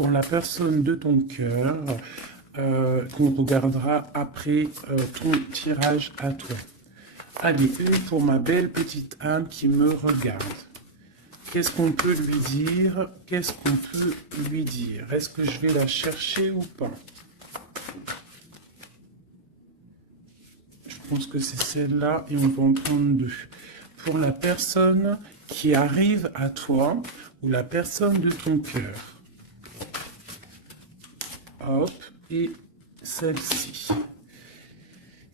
pour la personne de ton cœur qu'on regardera après ton tirage à toi. Allez, une pour ma belle petite âme qui me regarde. Qu'est-ce qu'on peut lui dire? Qu'est-ce qu'on peut lui dire? Est-ce que je vais la chercher ou pas? Je pense que c'est celle-là et on va en prendre deux. Pour la personne qui arrive à toi ou la personne de ton cœur. Hop, et celle-ci.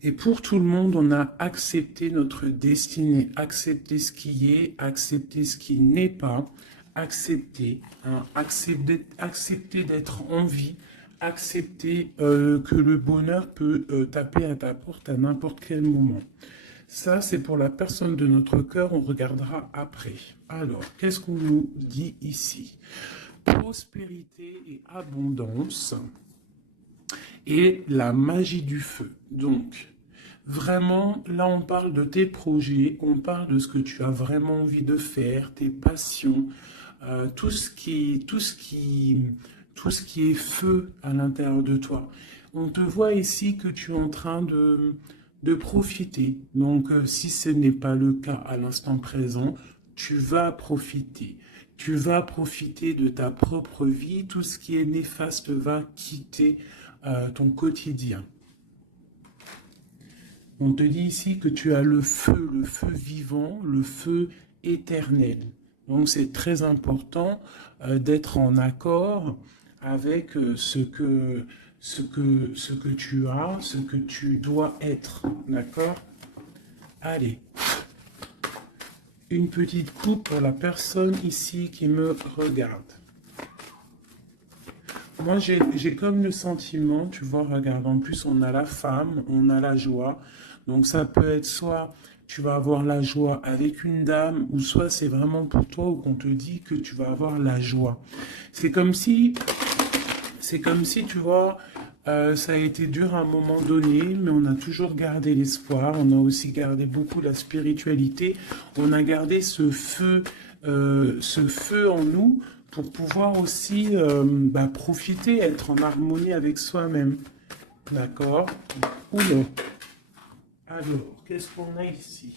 Et pour tout le monde, on a accepté notre destinée, accepté ce qui est, accepté ce qui n'est pas, accepter, hein, accepter d'être en vie, accepter que le bonheur peut taper à ta porte à n'importe quel moment. Ça, c'est pour la personne de notre cœur, on regardera après. Alors, qu'est-ce qu'on nous dit ici? Prospérité et abondance et la magie du feu. Donc, vraiment, là, on parle de tes projets, on parle de ce que tu as vraiment envie de faire, tes passions, tout ce qui est feu à l'intérieur de toi. On te voit ici que tu es en train de profiter. Donc, si ce n'est pas le cas à l'instant présent, tu vas profiter. Tu vas profiter de ta propre vie. Tout ce qui est néfaste va quitter ton quotidien. On te dit ici que tu as le feu vivant, le feu éternel. Donc c'est très important d'être en accord avec ce que tu as, ce que tu dois être. D'accord? Allez. Une petite coupe pour la personne ici qui me regarde. Moi, j'ai comme le sentiment, tu vois, regarde, en plus, on a la femme, on a la joie. Donc, ça peut être soit tu vas avoir la joie avec une dame, ou soit c'est vraiment pour toi où on te dit que tu vas avoir la joie. C'est comme si, tu vois, ça a été dur à un moment donné, mais on a toujours gardé l'espoir. On a aussi gardé beaucoup la spiritualité. On a gardé ce feu en nous pour pouvoir aussi profiter, être en harmonie avec soi-même. D'accord? Oula. Alors, qu'est-ce qu'on a ici?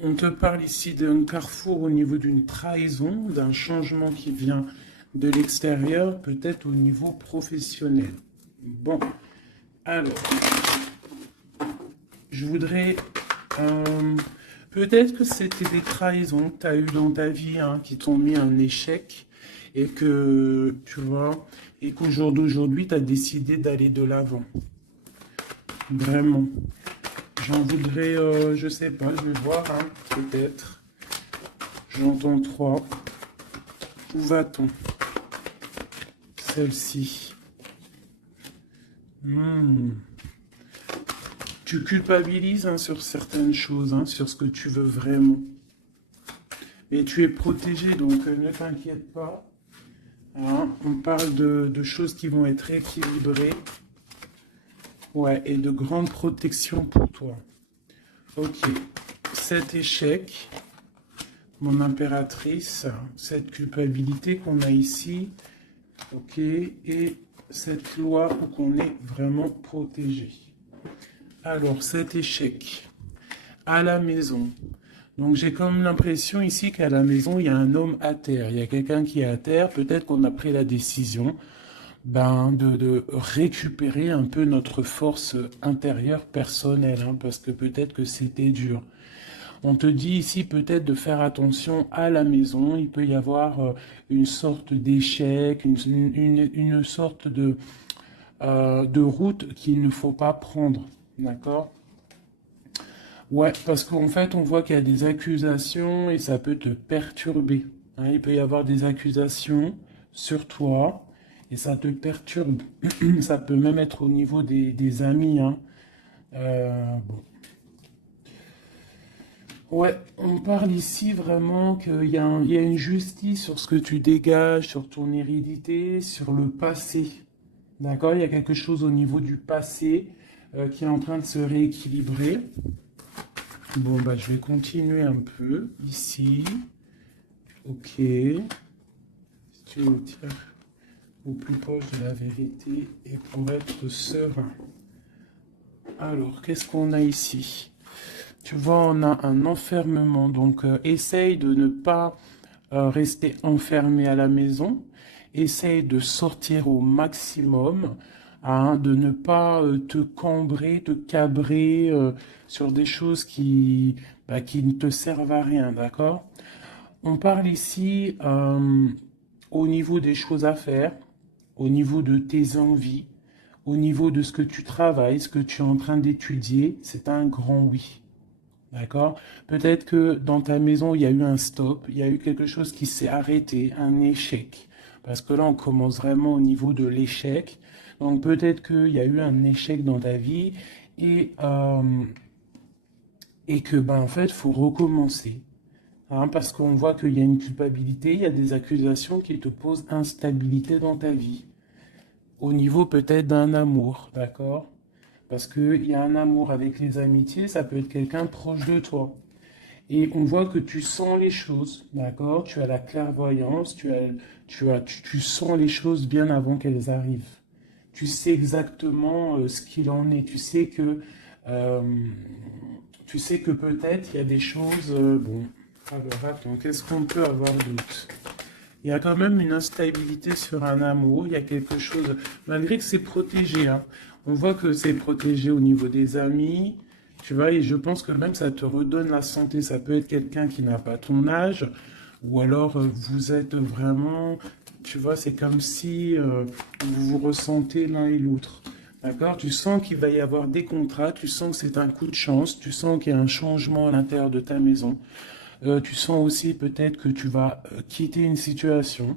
On te parle ici d'un carrefour au niveau d'une trahison, d'un changement qui vient de l'extérieur, peut-être au niveau professionnel. Bon, alors, je voudrais... peut-être que c'était des trahisons que tu as eues dans ta vie, hein, qui t'ont mis un échec, et que, tu vois, et qu'au jour d'aujourd'hui, tu as décidé d'aller de l'avant. Vraiment. J'en voudrais, je sais pas, je vais voir, hein, peut-être. J'entends 3. Où va-t-on? Celle-ci. Tu culpabilises, hein, sur certaines choses, hein, sur ce que tu veux vraiment. Et tu es protégé, donc ne t'inquiète pas. Hein, on parle de choses qui vont être équilibrées. Ouais, et de grande protection pour toi. Ok. Cet échec, mon impératrice, cette culpabilité qu'on a ici. Ok. Et cette loi où qu'on est vraiment protégé. Alors, cet échec à la maison. Donc, j'ai comme l'impression ici qu'à la maison, il y a un homme à terre. Il y a quelqu'un qui est à terre. Peut-être qu'on a pris la décision de récupérer un peu notre force intérieure personnelle, hein, parce que peut-être que c'était dur. On te dit ici peut-être de faire attention à la maison. Il peut y avoir une sorte d'échec, une sorte de route qu'il ne faut pas prendre. D'accord? Ouais, parce qu'en fait, on voit qu'il y a des accusations et ça peut te perturber. Hein, il peut y avoir des accusations sur toi et ça te perturbe. Ça peut même être au niveau des amis. Hein. Bon. Ouais, on parle ici vraiment qu'il y a une justice sur ce que tu dégages, sur ton hérédité, sur le passé. D'accord? Il y a quelque chose au niveau du passé qui est en train de se rééquilibrer. Bon, bah, je vais continuer un peu ici. Ok. Si tu le tires au plus proche de la vérité et pour être serein. Alors, qu'est-ce qu'on a ici? Tu vois, on a un enfermement. Donc, essaye de ne pas rester enfermé à la maison. Essaye de sortir au maximum, hein, de ne pas te cambrer, te cabrer sur des choses qui ne te servent à rien, d'accord? On parle ici au niveau des choses à faire, au niveau de tes envies, au niveau de ce que tu travailles, ce que tu es en train d'étudier, c'est un grand oui. D'accord? Peut-être que dans ta maison, il y a eu un stop, il y a eu quelque chose qui s'est arrêté, un échec. Parce que là, on commence vraiment au niveau de l'échec. Donc peut-être qu'il y a eu un échec dans ta vie et, euh, et que, ben, en fait, il faut recommencer. Hein, parce qu'on voit qu'il y a une culpabilité, il y a des accusations qui te posent instabilité dans ta vie. Au niveau peut-être d'un amour, d'accord? Parce qu'il y a un amour avec les amitiés, ça peut être quelqu'un proche de toi. Et on voit que tu sens les choses, d'accord? Tu as la clairvoyance, tu sens les choses bien avant qu'elles arrivent. Tu sais exactement ce qu'il en est. Euh, tu sais que peut-être il y a des choses. Bon, alors attends, qu'est-ce qu'on peut avoir d'autre? Il y a quand même une instabilité sur un amour. Il y a quelque chose, malgré que c'est protégé, hein. On voit que c'est protégé au niveau des amis. Tu vois, et je pense que même ça te redonne la santé. Ça peut être quelqu'un qui n'a pas ton âge, ou alors vous êtes vraiment, tu vois, c'est comme si vous vous ressentez l'un et l'autre. D'accord? Tu sens qu'il va y avoir des contrats, tu sens que c'est un coup de chance, tu sens qu'il y a un changement à l'intérieur de ta maison. Tu sens aussi peut-être que tu vas quitter une situation.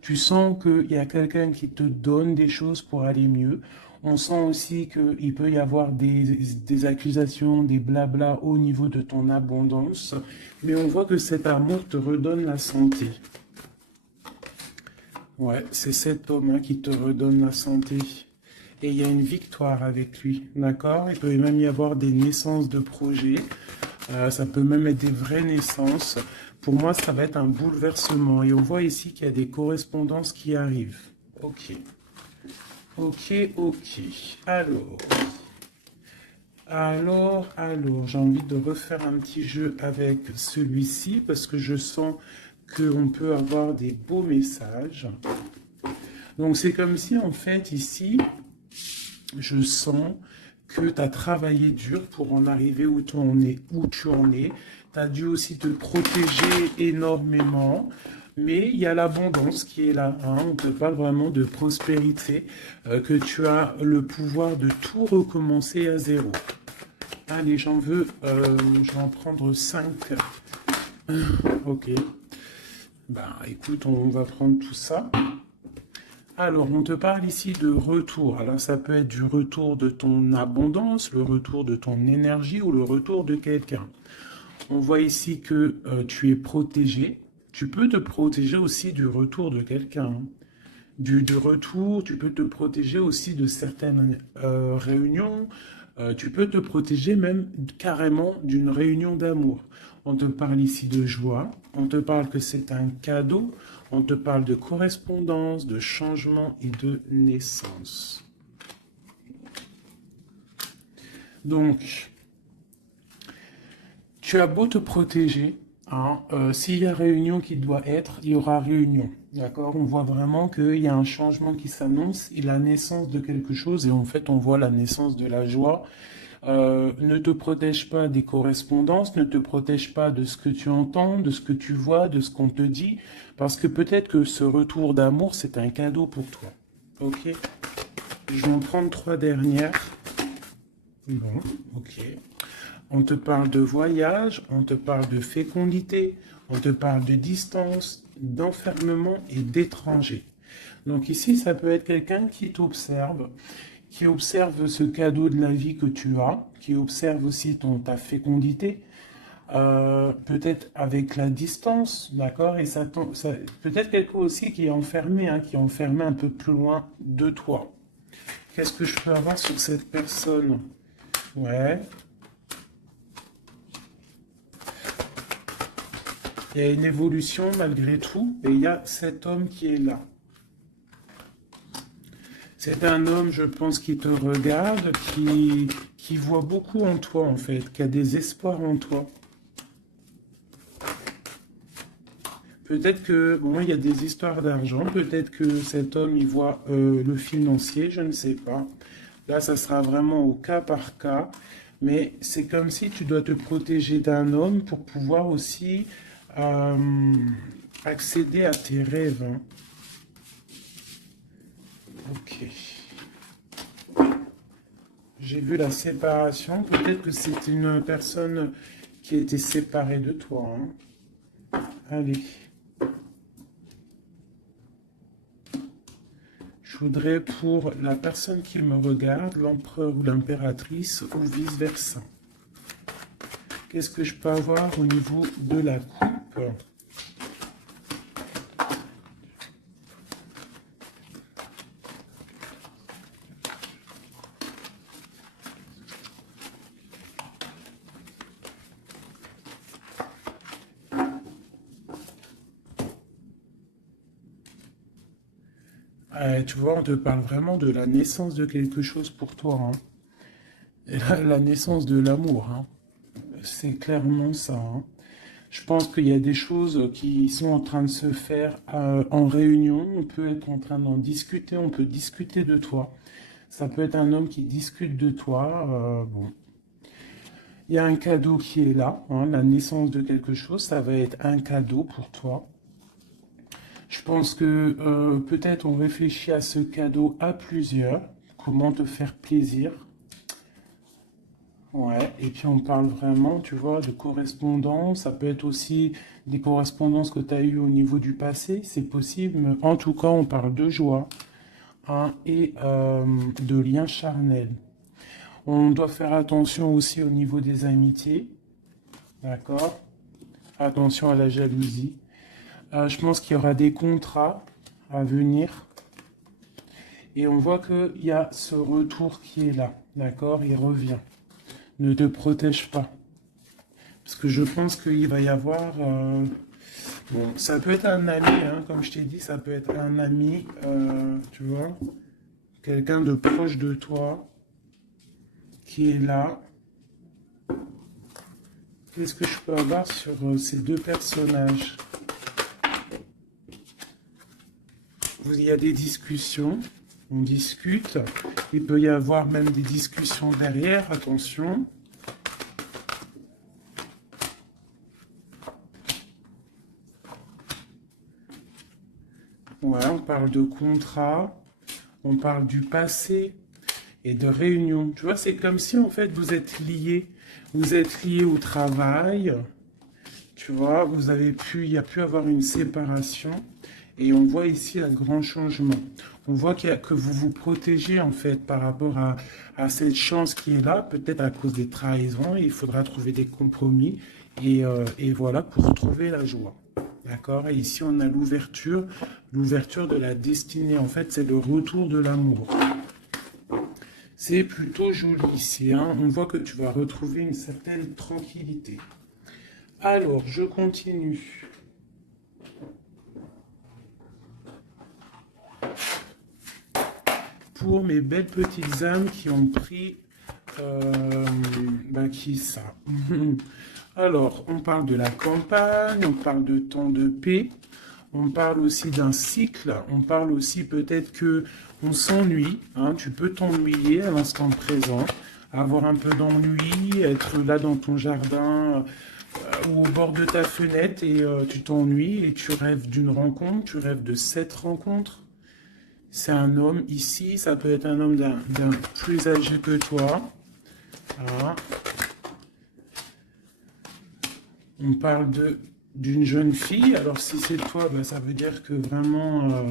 Tu sens qu'il y a quelqu'un qui te donne des choses pour aller mieux. On sent aussi qu'il peut y avoir des accusations, des blabla au niveau de ton abondance. Mais on voit que cet amour te redonne la santé. Ouais, c'est cet homme hein, qui te redonne la santé. Et il y a une victoire avec lui, d'accord? Il peut même y avoir des naissances de projets. Ça peut même être des vraies naissances. Pour moi, ça va être un bouleversement. Et on voit ici qu'il y a des correspondances qui arrivent. Ok. Ok, ok. Alors, j'ai envie de refaire un petit jeu avec celui-ci parce que je sens qu'on peut avoir des beaux messages. Donc, c'est comme si, en fait, ici, je sens que tu as travaillé dur pour en arriver où tu en es. Tu as dû aussi te protéger énormément. Mais il y a l'abondance qui est là. Hein. On te parle vraiment de prospérité, que tu as le pouvoir de tout recommencer à zéro. Allez, je vais en prendre 5. Ok. Bah écoute, on va prendre tout ça. Alors, on te parle ici de retour. Alors, ça peut être du retour de ton abondance, le retour de ton énergie ou le retour de quelqu'un. On voit ici que tu es protégé. Tu peux te protéger aussi du retour de quelqu'un. Du retour, tu peux te protéger aussi de certaines réunions. Tu peux te protéger même carrément d'une réunion d'amour. On te parle ici de joie. On te parle que c'est un cadeau. On te parle de correspondance, de changement et de naissance. Donc, tu as beau te protéger, hein, s'il y a réunion qui doit être, il y aura réunion. D'accord? On voit vraiment qu'il y a un changement qui s'annonce et la naissance de quelque chose. Et en fait, on voit la naissance de la joie. Ne te protège pas des correspondances, ne te protège pas de ce que tu entends, de ce que tu vois, de ce qu'on te dit, parce que peut-être que ce retour d'amour, c'est un cadeau pour toi. Ok? Je vais en prendre 3 dernières. Bon, ok. On te parle de voyage, on te parle de fécondité, on te parle de distance, d'enfermement et d'étranger. Donc ici, ça peut être quelqu'un qui observe ce cadeau de la vie que tu as, qui observe aussi ta fécondité, peut-être avec la distance, d'accord? Et peut-être quelqu'un aussi qui est enfermé, hein, qui est enfermé un peu plus loin de toi. Qu'est-ce que je peux avoir sur cette personne? Ouais. Il y a une évolution malgré tout, et il y a cet homme qui est là. C'est un homme, je pense, qui te regarde, qui voit beaucoup en toi, en fait, qui a des espoirs en toi. Peut-être que, bon, il y a des histoires d'argent, peut-être que cet homme, il voit le financier, je ne sais pas. Là, ça sera vraiment au cas par cas, mais c'est comme si tu dois te protéger d'un homme pour pouvoir aussi accéder à tes rêves. Hein. Ok. J'ai vu la séparation. Peut-être que c'est une personne qui a été séparée de toi. Hein. Allez. Je voudrais pour la personne qui me regarde, l'empereur ou l'impératrice, ou vice-versa. Qu'est-ce que je peux avoir au niveau de la coupe? Tu vois, on te parle vraiment de la naissance de quelque chose pour toi. Hein. Et la naissance de l'amour. Hein. C'est clairement ça. Hein. Je pense qu'il y a des choses qui sont en train de se faire en réunion. On peut être en train d'en discuter. On peut discuter de toi. Ça peut être un homme qui discute de toi. Bon. Il y a un cadeau qui est là. Hein, la naissance de quelque chose, ça va être un cadeau pour toi. Je pense que peut-être on réfléchit à ce cadeau à plusieurs. Comment te faire plaisir. Ouais, et puis on parle vraiment, tu vois, de correspondance. Ça peut être aussi des correspondances que tu as eues au niveau du passé, c'est possible. Mais en tout cas, on parle de joie hein, et de liens charnels. On doit faire attention aussi au niveau des amitiés, d'accord? Attention à la jalousie. Je pense qu'il y aura des contrats à venir. Et on voit qu'il y a ce retour qui est là, d'accord? Il revient. Ne te protège pas. Parce que je pense qu'il va y avoir... bon, ça peut être un ami, hein, comme je t'ai dit, ça peut être un ami, tu vois, quelqu'un de proche de toi qui est là. Qu'est-ce que je peux avoir sur ces deux personnages? Il y a des discussions, on discute. Il peut y avoir même des discussions derrière, attention. Ouais, on parle de contrat, on parle du passé et de réunion. Tu vois, c'est comme si en fait vous êtes liés. Vous êtes liés au travail. Tu vois, il y a pu avoir une séparation. Et on voit ici un grand changement. On voit que vous vous protégez en fait par rapport à cette chance qui est là, peut-être à cause des trahisons. Il faudra trouver des compromis et voilà pour trouver la joie. D'accord? Et ici on a l'ouverture de la destinée. En fait, c'est le retour de l'amour. C'est plutôt joli ici. Hein? On voit que tu vas retrouver une certaine tranquillité. Alors, je continue. Pour mes belles petites âmes qui ont pris... qui ça? Alors, on parle de la campagne, on parle de temps de paix, on parle aussi d'un cycle, on parle aussi peut-être que on s'ennuie, hein, tu peux t'ennuyer à l'instant présent, avoir un peu d'ennui, être là dans ton jardin ou au bord de ta fenêtre et tu t'ennuies et tu rêves d'une rencontre, tu rêves de cette rencontre. C'est un homme ici, ça peut être un homme d'un plus âgé que toi. Voilà. On parle d'une jeune fille. Alors si c'est toi, ben, ça veut dire que vraiment...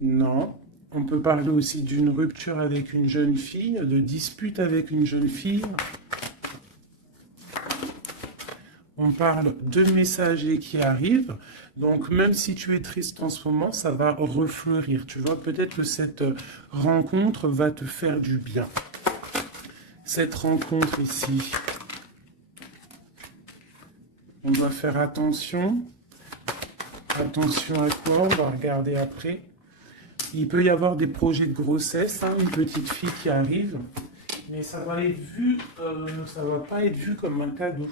non. On peut parler aussi d'une rupture avec une jeune fille, de dispute avec une jeune fille. On parle de messagers qui arrivent. Donc, même si tu es triste en ce moment, ça va refleurir. Tu vois, peut-être que cette rencontre va te faire du bien. Cette rencontre ici. On doit faire attention. Attention à quoi? On va regarder après. Il peut y avoir des projets de grossesse, hein, une petite fille qui arrive, mais ça va être vu, ça va pas être vu comme un cadeau.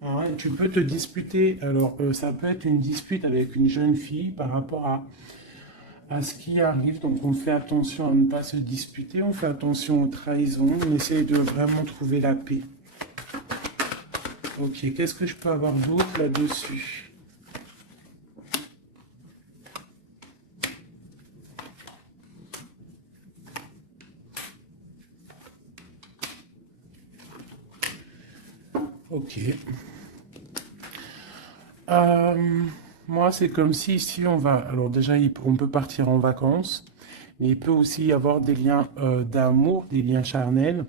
Hein, tu peux te disputer. Alors, ça peut être une dispute avec une jeune fille par rapport à ce qui arrive. Donc, on fait attention à ne pas se disputer. On fait attention aux trahisons. On essaye de vraiment trouver la paix. Ok, qu'est-ce que je peux avoir d'autre là-dessus? Ok. Moi, c'est comme si ici, on va... Alors déjà, on peut partir en vacances, mais il peut aussi y avoir des liens d'amour, des liens charnels.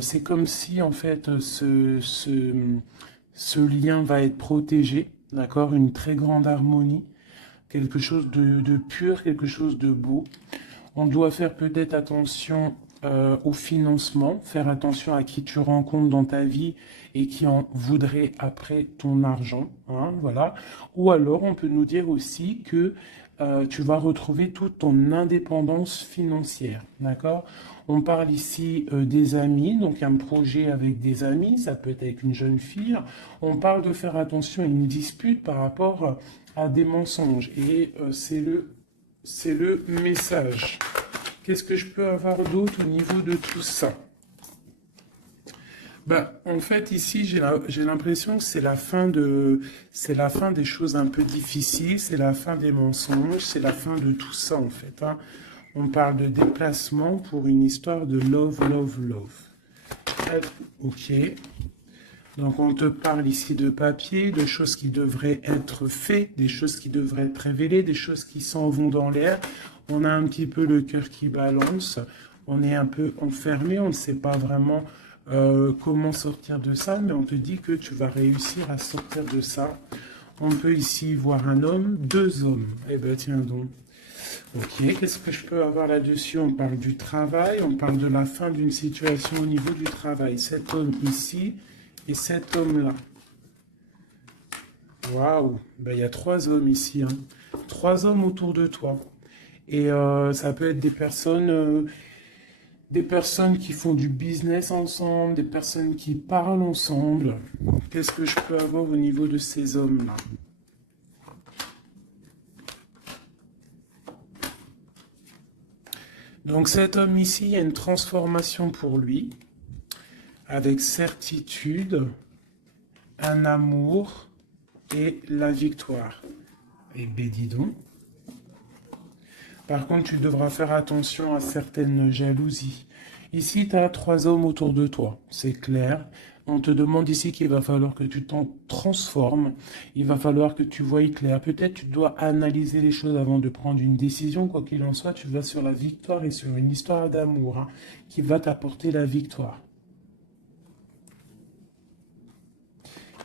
C'est comme si, en fait, ce lien va être protégé, d'accord? Une très grande harmonie, quelque chose de pur, quelque chose de beau. On doit faire peut-être attention au financement, faire attention à qui tu rencontres dans ta vie et qui en voudrait après ton argent, hein, voilà. Ou alors, on peut nous dire aussi que tu vas retrouver toute ton indépendance financière, d'accord? On parle ici des amis, donc un projet avec des amis, ça peut être avec une jeune fille. On parle de faire attention à une dispute par rapport à des mensonges et c'est le message. Qu'est-ce que je peux avoir d'autre au niveau de tout ça? Bah, en fait, ici, j'ai l'impression que c'est la fin des choses un peu difficiles, c'est la fin des mensonges, c'est la fin de tout ça, en fait. Hein. On parle de déplacement pour une histoire de love, love, love. Ok. Donc, on te parle ici de papier, de choses qui devraient être faites, des choses qui devraient être révélées, des choses qui s'en vont dans l'air. On a un petit peu le cœur qui balance. On est un peu enfermé, on ne sait pas vraiment comment sortir de ça, mais on te dit que tu vas réussir à sortir de ça. On peut ici voir un homme, deux hommes. Eh ben tiens donc. Ok, qu'est-ce que je peux avoir là-dessus? On parle du travail, on parle de la fin d'une situation au niveau du travail. Cet homme ici et cet homme-là. Waouh, ben, il y a trois hommes ici, hein. Trois hommes autour de toi. Et ça peut être des personnes qui font du business ensemble, des personnes qui parlent ensemble. Qu'est-ce que je peux avoir au niveau de ces hommes-là? Donc cet homme ici, il y a une transformation pour lui, avec certitude, un amour et la victoire. Et ben dis donc. Par contre, tu devras faire attention à certaines jalousies. Ici, tu as trois hommes autour de toi, c'est clair. On te demande ici qu'il va falloir que tu t'en transformes. Il va falloir que tu voies clair. Peut-être tu dois analyser les choses avant de prendre une décision. Quoi qu'il en soit, tu vas sur la victoire et sur une histoire d'amour, hein, qui va t'apporter la victoire.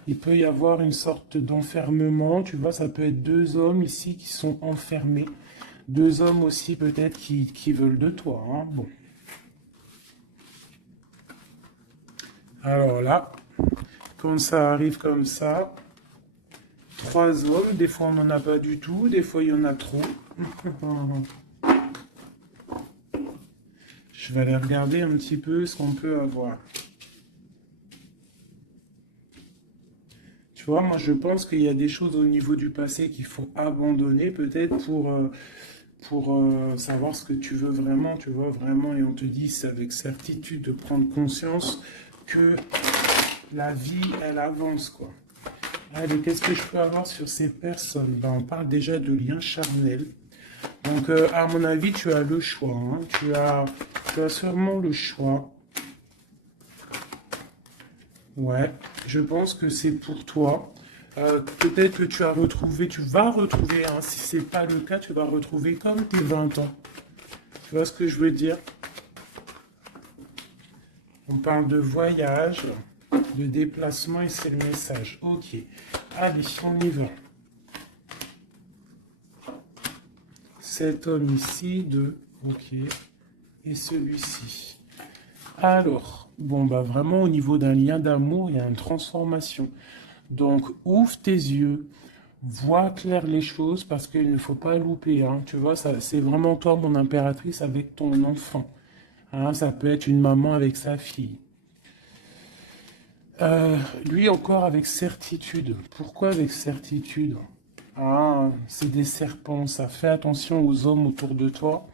Il peut y avoir une sorte d'enfermement. Tu vois, ça peut être deux hommes ici qui sont enfermés. Deux hommes aussi peut-être qui veulent de toi. Hein. Bon. Alors là, quand ça arrive comme ça, trois hommes, des fois on n'en a pas du tout, des fois il y en a trop. Je vais aller regarder un petit peu ce qu'on peut avoir. Tu vois, moi je pense qu'il y a des choses au niveau du passé qu'il faut abandonner peut-être pour savoir ce que tu veux vraiment, tu vois, vraiment, et on te dit, c'est avec certitude de prendre conscience que la vie, elle avance, quoi. Allez, qu'est-ce que je peux avoir sur ces personnes? Ben, on parle déjà de liens charnels. Donc, à mon avis, tu as le choix, hein. Tu as sûrement le choix. Ouais, je pense que c'est pour toi. Peut-être que tu vas retrouver, hein, si c'est pas le cas, tu vas retrouver comme tes 20 ans. Tu vois ce que je veux dire? On parle de voyage, de déplacement et c'est le message. Ok, allez, on y va. Cet homme ici, de... Ok, et celui-ci. Alors, bon, bah vraiment au niveau d'un lien d'amour, il y a une transformation. Donc, ouvre tes yeux, vois clair les choses parce qu'il ne faut pas louper. Hein. Tu vois, ça, c'est vraiment toi, mon impératrice, avec ton enfant. Hein, ça peut être une maman avec sa fille. Lui encore avec certitude. Pourquoi avec certitude? Ah, c'est des serpents, ça. Fais attention aux hommes autour de toi.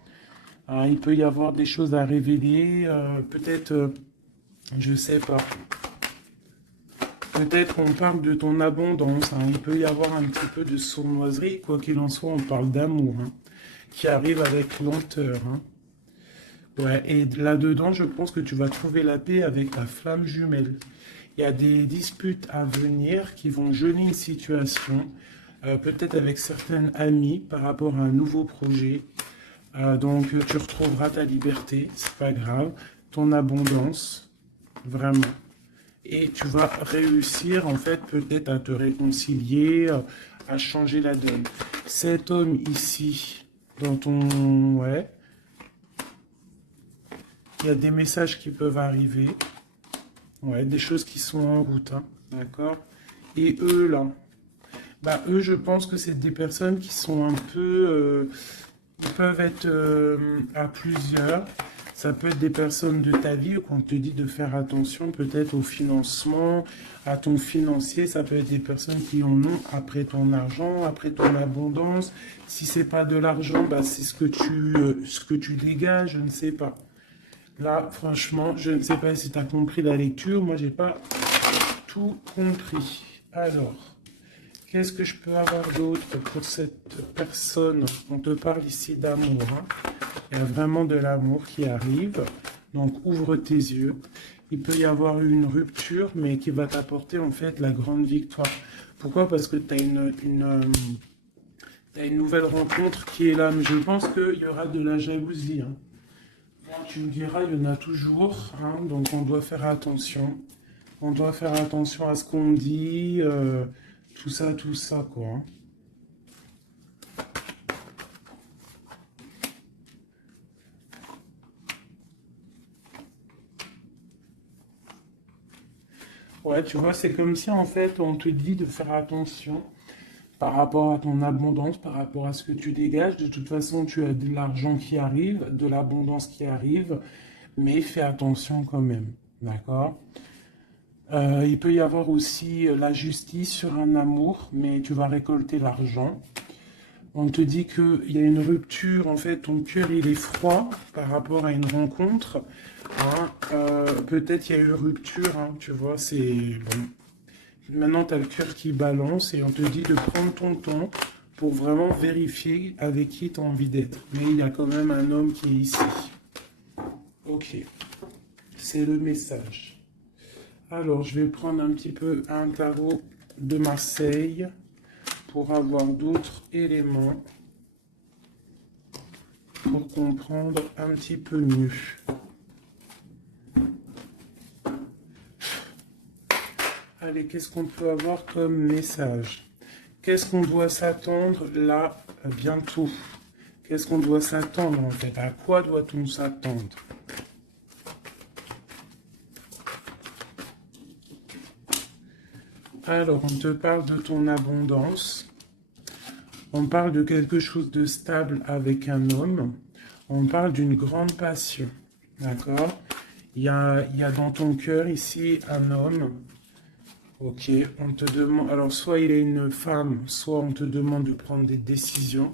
Ah, il peut y avoir des choses à révéler. Peut-être, je sais pas. Peut-être on parle de ton abondance. Hein. Il peut y avoir un petit peu de sournoiserie. Quoi qu'il en soit, on parle d'amour. Hein, qui arrive avec lenteur. Hein. Ouais, et là-dedans, je pense que tu vas trouver la paix avec ta flamme jumelle. Il y a des disputes à venir qui vont geler une situation, peut-être avec certaines amies par rapport à un nouveau projet. Donc tu retrouveras ta liberté, c'est pas grave, ton abondance, vraiment. Et tu vas réussir en fait peut-être à te réconcilier, à changer la donne. Cet homme ici, dans ton... Ouais, il y a des messages qui peuvent arriver. Ouais, des choses qui sont en route, hein, d'accord? Et eux, là, bah, eux, je pense que c'est des personnes qui sont un peu... ils peuvent être à plusieurs. Ça peut être des personnes de ta vie qu'on te dit de faire attention peut-être au financement, à ton financier. Ça peut être des personnes qui en ont après ton argent, après ton abondance. Si c'est pas de l'argent, bah, c'est ce que tu dégages, je ne sais pas. Là, franchement, je ne sais pas si tu as compris la lecture. Moi, j'ai pas tout compris. Alors, qu'est-ce que je peux avoir d'autre pour cette personne? On te parle ici d'amour. Hein. Il y a vraiment de l'amour qui arrive. Donc, ouvre tes yeux. Il peut y avoir une rupture, mais qui va t'apporter en fait la grande victoire. Pourquoi? Parce que tu as t'as une nouvelle rencontre qui est là. Mais je pense qu'il y aura de la jalousie. Hein. Tu me diras, il y en a toujours, hein, donc on doit faire attention. On doit faire attention à ce qu'on dit, tout ça, quoi. Hein. Ouais, tu vois, c'est comme si en fait on te dit de faire attention par rapport à ton abondance, par rapport à ce que tu dégages. De toute façon, tu as de l'argent qui arrive, de l'abondance qui arrive, mais fais attention quand même, d'accord? Il peut y avoir aussi la justice sur un amour, mais tu vas récolter l'argent. On te dit qu'il y a une rupture, en fait, ton cœur il est froid par rapport à une rencontre. Hein. Peut-être il y a eu rupture, hein, tu vois, c'est bon. Maintenant, tu as le cœur qui balance et on te dit de prendre ton temps pour vraiment vérifier avec qui tu as envie d'être. Mais il y a quand même un homme qui est ici. Ok, c'est le message. Alors, je vais prendre un petit peu un tarot de Marseille pour avoir d'autres éléments pour comprendre un petit peu mieux. Allez, qu'est-ce qu'on peut avoir comme message? Qu'est-ce qu'on doit s'attendre là bientôt? Qu'est-ce qu'on doit s'attendre en fait? À quoi doit-on s'attendre? Alors, on te parle de ton abondance. On parle de quelque chose de stable avec un homme. On parle d'une grande passion. D'accord? Il y a dans ton cœur ici un homme. Ok, on te demande. Alors, soit il est une femme, soit on te demande de prendre des décisions.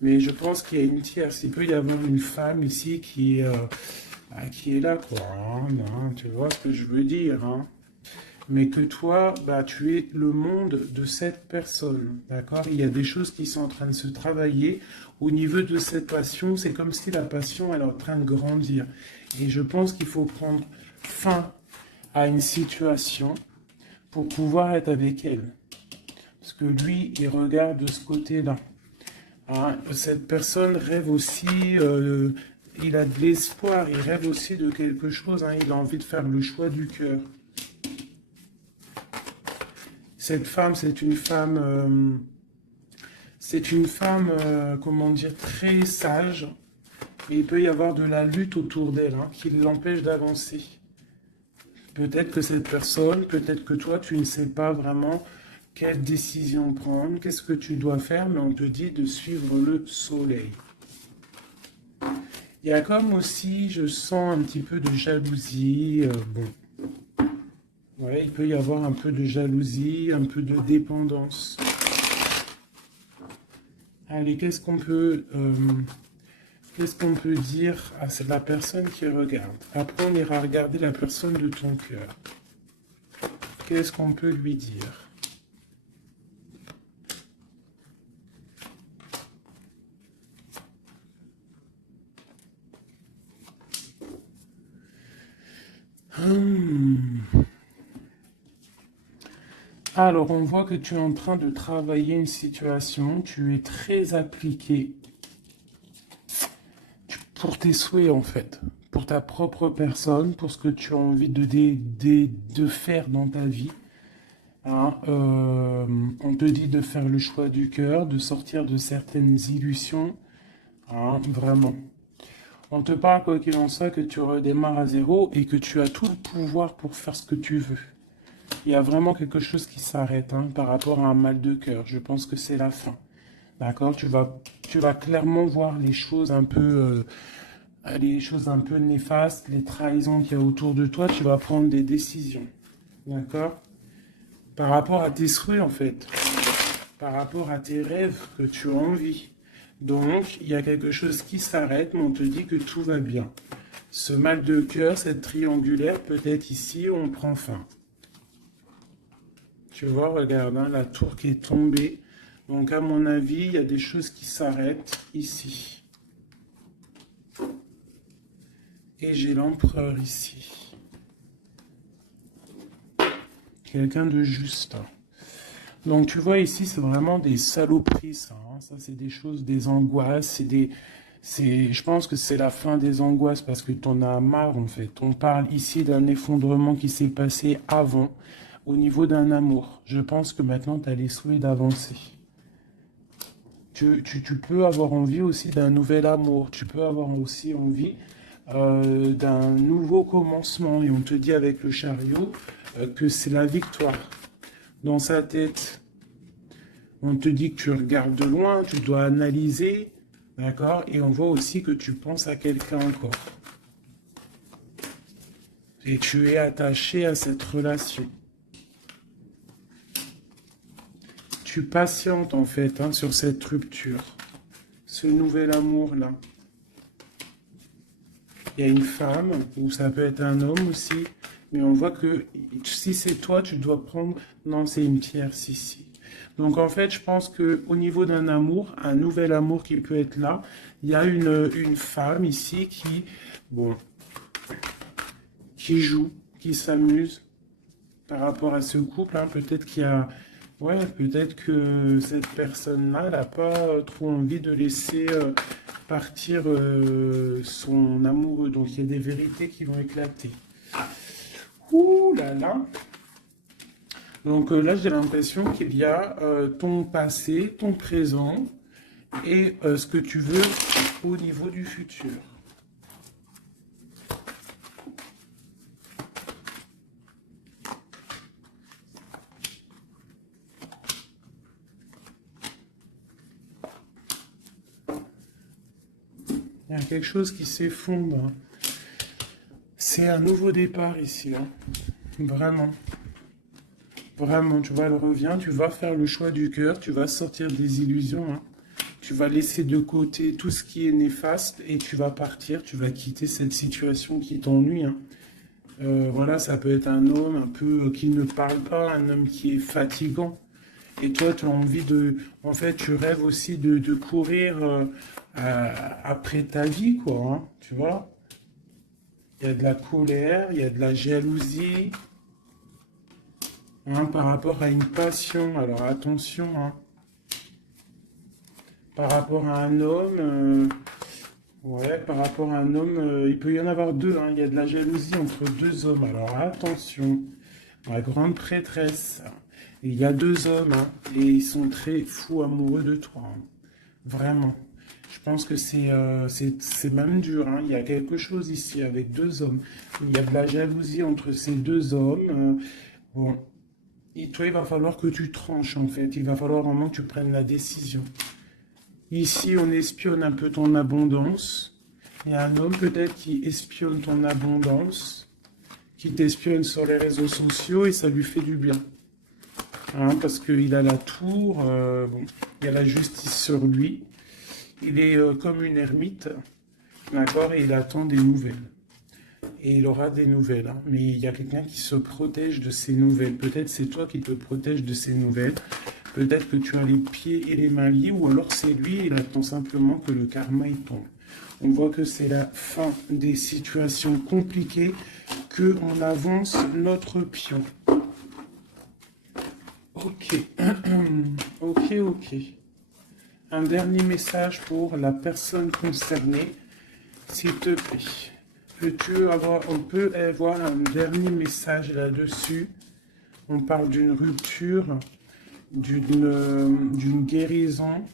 Mais je pense qu'il y a une tierce. Il peut y avoir une femme ici qui est là, quoi. Hein, hein, tu vois ce que je veux dire, hein? Mais que toi, bah, tu es le monde de cette personne, d'accord? Il y a des choses qui sont en train de se travailler au niveau de cette passion. C'est comme si la passion, elle est en train de grandir. Et je pense qu'il faut prendre fin à une situation pour pouvoir être avec elle. Parce que lui, il regarde de ce côté-là. Hein, cette personne rêve aussi, il a de l'espoir, il rêve aussi de quelque chose. Hein, il a envie de faire le choix du cœur. Cette femme, c'est une femme, comment dire, très sage. Et il peut y avoir de la lutte autour d'elle, hein, qui l'empêche d'avancer. Peut-être que cette personne, peut-être que toi, tu ne sais pas vraiment quelle décision prendre, qu'est-ce que tu dois faire, mais on te dit de suivre le soleil. Il y a comme aussi, je sens un petit peu de jalousie. Bon, ouais, il peut y avoir un peu de jalousie, un peu de dépendance. Allez, qu'est-ce qu'on peut dire à la personne qui regarde? Après, on ira regarder la personne de ton cœur. Qu'est-ce qu'on peut lui dire? Alors, on voit que tu es en train de travailler une situation, tu es très appliqué pour tes souhaits en fait, pour ta propre personne, pour ce que tu as envie de faire dans ta vie. Hein, on te dit de faire le choix du cœur, de sortir de certaines illusions, hein, vraiment. On te parle, quoi qu'il en soit, que tu redémarres à zéro et que tu as tout le pouvoir pour faire ce que tu veux. Il y a vraiment quelque chose qui s'arrête hein, par rapport à un mal de cœur. Je pense que c'est la fin. D'accord? Tu vas clairement voir les choses un peu néfastes, les trahisons qu'il y a autour de toi. Tu vas prendre des décisions. D'accord? Par rapport à tes souhaits, en fait. Par rapport à tes rêves que tu as envie. Donc, il y a quelque chose qui s'arrête, mais on te dit que tout va bien. Ce mal de cœur, cette triangulaire, peut-être ici, on prend fin. Tu vois, regarde, hein, la tour qui est tombée. Donc, à mon avis, il y a des choses qui s'arrêtent ici. Et j'ai l'empereur ici. Quelqu'un de juste. Donc, tu vois, ici, c'est vraiment des saloperies, ça. Hein. Ça, c'est des choses, des angoisses. Je pense que c'est la fin des angoisses parce que tu en as marre, en fait. On parle ici d'un effondrement qui s'est passé avant, au niveau d'un amour. Je pense que maintenant, tu as les souhaits d'avancer. Tu peux avoir envie aussi d'un nouvel amour. Tu peux avoir aussi envie d'un nouveau commencement. Et on te dit avec le chariot que c'est la victoire. Dans sa tête, on te dit que tu regardes de loin, tu dois analyser, d'accord? Et on voit aussi que tu penses à quelqu'un encore. Et tu es attaché à cette relation. Tu patientes en fait hein, sur cette rupture, ce nouvel amour-là. Il y a une femme, ou ça peut être un homme aussi, mais on voit que si c'est toi, tu dois prendre... Non, c'est une tierce ici. Donc en fait, je pense qu'au niveau d'un amour, un nouvel amour qui peut être là, il y a une femme ici qui joue, qui s'amuse par rapport à ce couple. Hein. Peut-être qu'il y a... Ouais, peut-être que cette personne-là n'a pas trop envie de laisser partir son amoureux. Donc il y a des vérités qui vont éclater. Ouh là là. Donc là, j'ai l'impression qu'il y a ton passé, ton présent et ce que tu veux au niveau du futur. Il y a quelque chose qui s'effondre. C'est un nouveau départ ici. Hein. Vraiment. Vraiment, tu vois, elle revient, tu vas faire le choix du cœur, tu vas sortir des illusions. Hein. Tu vas laisser de côté tout ce qui est néfaste et tu vas partir, tu vas quitter cette situation qui t'ennuie. Hein. Voilà, ça peut être un homme un peu qui ne parle pas, un homme qui est fatigant. Et toi, tu as envie de... En fait, tu rêves aussi de courir après ta vie, quoi. Hein, tu vois? Il y a de la colère, il y a de la jalousie. Hein, par rapport à une passion. Alors, attention. Hein. Par rapport à un homme... ouais, par rapport à un homme, il peut y en avoir deux. Hein, il y a de la jalousie entre deux hommes. Alors, attention. La grande prêtresse... Il y a deux hommes, hein, et ils sont très fous amoureux de toi. Hein. Vraiment. Je pense que c'est même dur, hein. Il y a quelque chose ici avec deux hommes. Il y a de la jalousie entre ces deux hommes. Bon, et toi, il va falloir que tu tranches, en fait. Il va falloir vraiment que tu prennes la décision. Ici, on espionne un peu ton abondance. Il y a un homme peut-être qui espionne ton abondance, qui t'espionne sur les réseaux sociaux et ça lui fait du bien. Hein, parce qu'il a la tour, bon, il y a la justice sur lui. Il est comme une ermite, d'accord, et il attend des nouvelles. Et il aura des nouvelles, hein. Mais il y a quelqu'un qui se protège de ces nouvelles. Peut-être c'est toi qui te protèges de ces nouvelles. Peut-être que tu as les pieds et les mains liés, ou alors c'est lui, il attend simplement que le karma y tombe. On voit que c'est la fin des situations compliquées, qu'on avance notre pion. Ok, ok. Un dernier message pour la personne concernée, s'il te plaît. On peut avoir un dernier message là-dessus. On parle d'une rupture, d'une guérison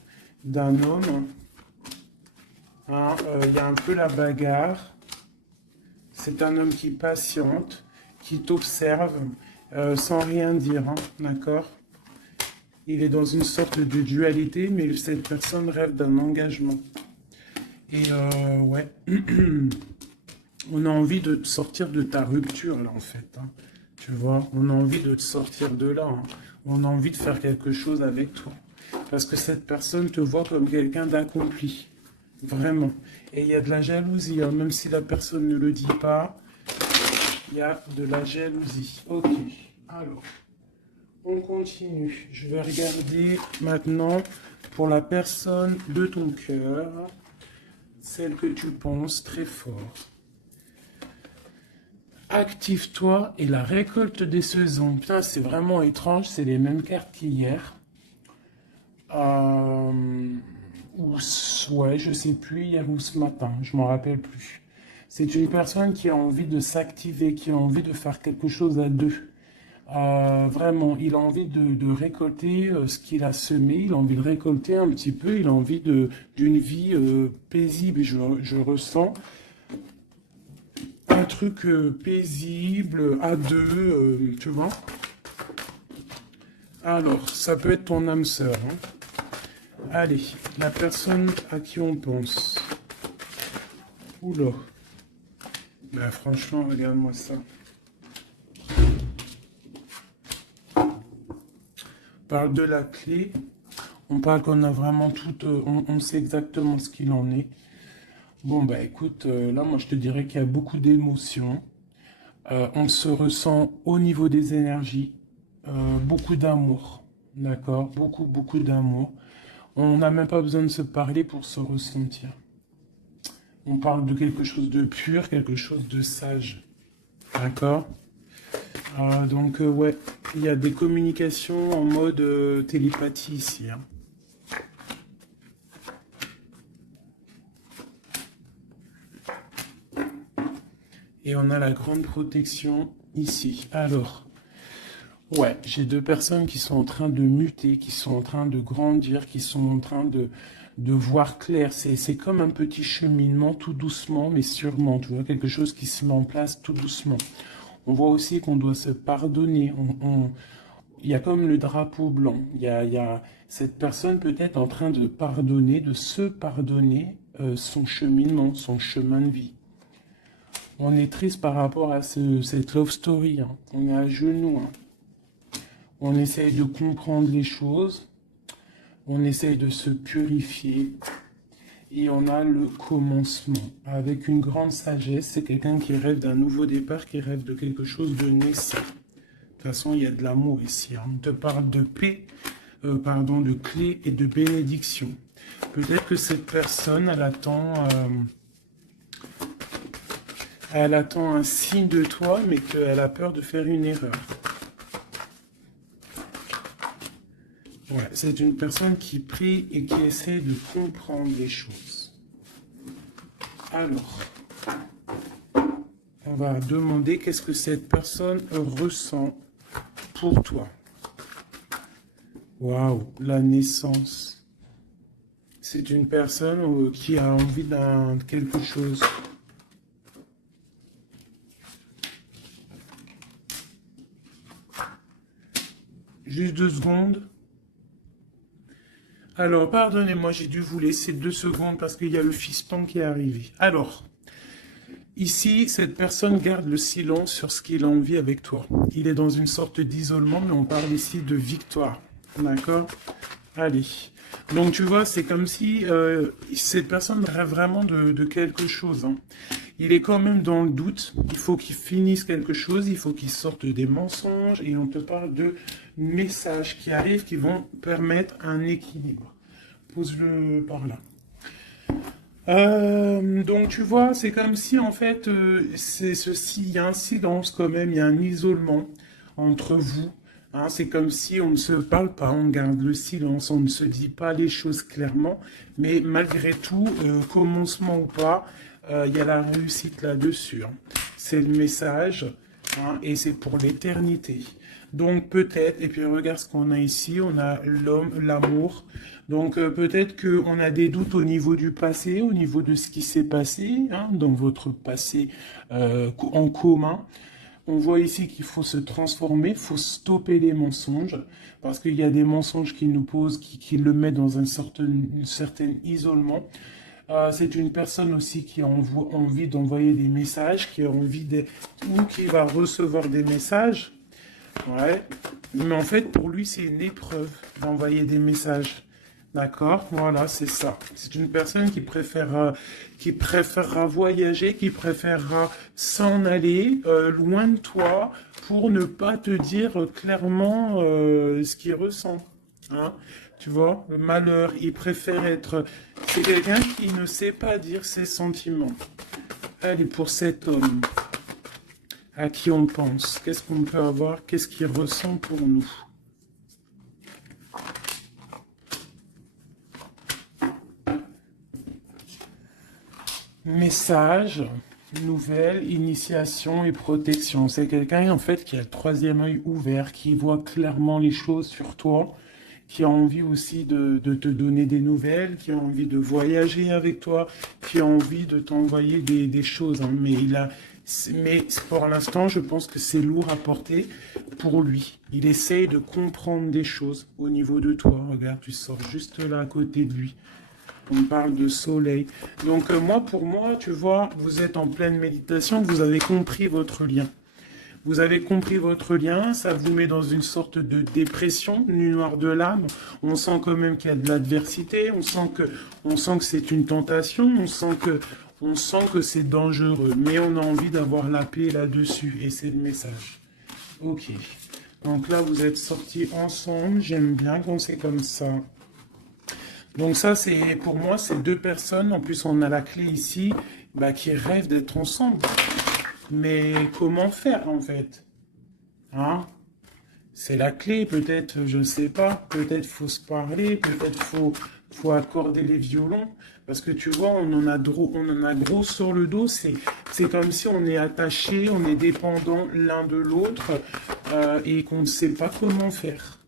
d'un homme. Hein, y a un peu la bagarre. C'est un homme qui patiente, qui t'observe sans rien dire, hein, d'accord? Il est dans une sorte de dualité, mais cette personne rêve d'un engagement. Et ouais, on a envie de te sortir de ta rupture, là, en fait. Hein. Tu vois, on a envie de te sortir de là. Hein. On a envie de faire quelque chose avec toi. Parce que cette personne te voit comme quelqu'un d'accompli. Vraiment. Et il y a de la jalousie, hein. Même si la personne ne le dit pas, il y a de la jalousie. Ok, alors... On continue. Je vais regarder maintenant pour la personne de ton cœur, celle que tu penses très fort. Active-toi et la récolte des saisons. Putain, c'est vraiment étrange, c'est les mêmes cartes qu'hier. Ouais, je sais plus, hier ou ce matin, je m'en rappelle plus. C'est une personne qui a envie de s'activer, qui a envie de faire quelque chose à deux. Vraiment, il a envie de récolter ce qu'il a semé, il a envie de récolter un petit peu, il a envie d'une vie paisible. Et je ressens un truc paisible à deux, tu vois. Alors, ça peut être ton âme sœur. Hein. Allez, la personne à qui on pense. Oula. Ben, franchement, regarde-moi ça. Parle de la clé, on parle qu'on a vraiment tout, on sait exactement ce qu'il en est. Bon bah écoute, là moi je te dirais qu'il y a beaucoup d'émotions, on se ressent au niveau des énergies, beaucoup d'amour, d'accord, beaucoup d'amour. On n'a même pas besoin de se parler pour se ressentir. On parle de quelque chose de pur, quelque chose de sage, d'accord. Donc ouais, il y a des communications en mode télépathie ici. Hein. Et on a la grande protection ici. Alors, ouais, j'ai deux personnes qui sont en train de muter, qui sont en train de grandir, qui sont en train de voir clair. C'est comme un petit cheminement, tout doucement, mais sûrement. Tu vois, quelque chose qui se met en place tout doucement. On voit aussi qu'on doit se pardonner. Il y a comme le drapeau blanc. Il y a cette personne peut-être en train de pardonner, de se pardonner son cheminement, son chemin de vie. On est triste par rapport à cette love story. Hein. On est à genoux. Hein. On essaye de comprendre les choses. On essaye de se purifier. Et on a le commencement. Avec une grande sagesse, c'est quelqu'un qui rêve d'un nouveau départ, qui rêve de quelque chose de naissant. De toute façon, il y a de l'amour ici. Hein. On te parle de paix, de clé et de bénédiction. Peut-être que cette personne, elle attend un signe de toi, mais qu'elle a peur de faire une erreur. Ouais, c'est une personne qui prie et qui essaie de comprendre les choses. Alors, on va demander qu'est-ce que cette personne ressent pour toi. Waouh, la naissance. C'est une personne qui a envie d'un quelque chose. Juste 2 secondes. Alors, pardonnez-moi, j'ai dû vous laisser 2 secondes parce qu'il y a le fiston qui est arrivé. Alors, ici, cette personne garde le silence sur ce qu'il a envie avec toi. Il est dans une sorte d'isolement, mais on parle ici de victoire. D'accord? Allez. Donc, tu vois, c'est comme si cette personne rêve vraiment de quelque chose. Hein. Il est quand même dans le doute. Il faut qu'il finisse quelque chose. Il faut qu'il sorte des mensonges. Et on te parle de messages qui arrivent qui vont permettre un équilibre. Pose-le par là. Donc tu vois, c'est comme si en fait, c'est ceci, il y a un silence quand même, il y a un isolement entre vous. Hein, c'est comme si on ne se parle pas, on garde le silence, on ne se dit pas les choses clairement, mais malgré tout, commencement ou pas, il y a la réussite là-dessus. Hein. C'est le message, hein, et c'est pour l'éternité. Donc peut-être, et puis regarde ce qu'on a ici, on a l'homme, l'amour. Donc peut-être qu'on a des doutes au niveau du passé, au niveau de ce qui s'est passé, hein, dans votre passé en commun. On voit ici qu'il faut se transformer, il faut stopper les mensonges, parce qu'il y a des mensonges qui nous posent, qui le mettent dans un certain isolement. C'est une personne aussi qui a envie d'envoyer des messages, qui a envie ou qui va recevoir des messages. Ouais, mais en fait, pour lui, c'est une épreuve d'envoyer des messages. D'accord? Voilà, c'est ça. C'est une personne qui préférera voyager, qui préférera s'en aller loin de toi pour ne pas te dire clairement ce qu'il ressent. Hein? Tu vois, le malheur, il préfère être... C'est quelqu'un qui ne sait pas dire ses sentiments. Allez, pour cet homme, à qui on pense, qu'est-ce qu'on peut avoir, qu'est-ce qu'il ressent pour nous. Message, nouvelle, initiation et protection. C'est quelqu'un en fait qui a le troisième œil ouvert, qui voit clairement les choses sur toi, qui a envie aussi de te donner des nouvelles, qui a envie de voyager avec toi, qui a envie de t'envoyer des choses. Hein. Mais pour l'instant, je pense que c'est lourd à porter pour lui. Il essaye de comprendre des choses au niveau de toi. Regarde, tu sors juste là à côté de lui. On parle de soleil. Donc pour moi, tu vois, vous êtes en pleine méditation, vous avez compris votre lien. Vous avez compris votre lien, ça vous met dans une sorte de dépression, nuit noire de l'âme. On sent quand même qu'il y a de l'adversité, on sent que c'est une tentation, on sent que c'est dangereux, mais on a envie d'avoir la paix là-dessus, et c'est le message. Ok. Donc là, vous êtes sortis ensemble, j'aime bien quand c'est comme ça. Donc ça, c'est pour moi, c'est 2 personnes. En plus, on a la clé ici, qui rêvent d'être ensemble. Mais comment faire en fait? Hein? C'est la clé, peut-être, je ne sais pas. Peut-être faut se parler, peut-être faut accorder les violons. Parce que tu vois, on en a gros sur le dos. C'est comme si on est attaché, on est dépendant l'un de l'autre et qu'on ne sait pas comment faire.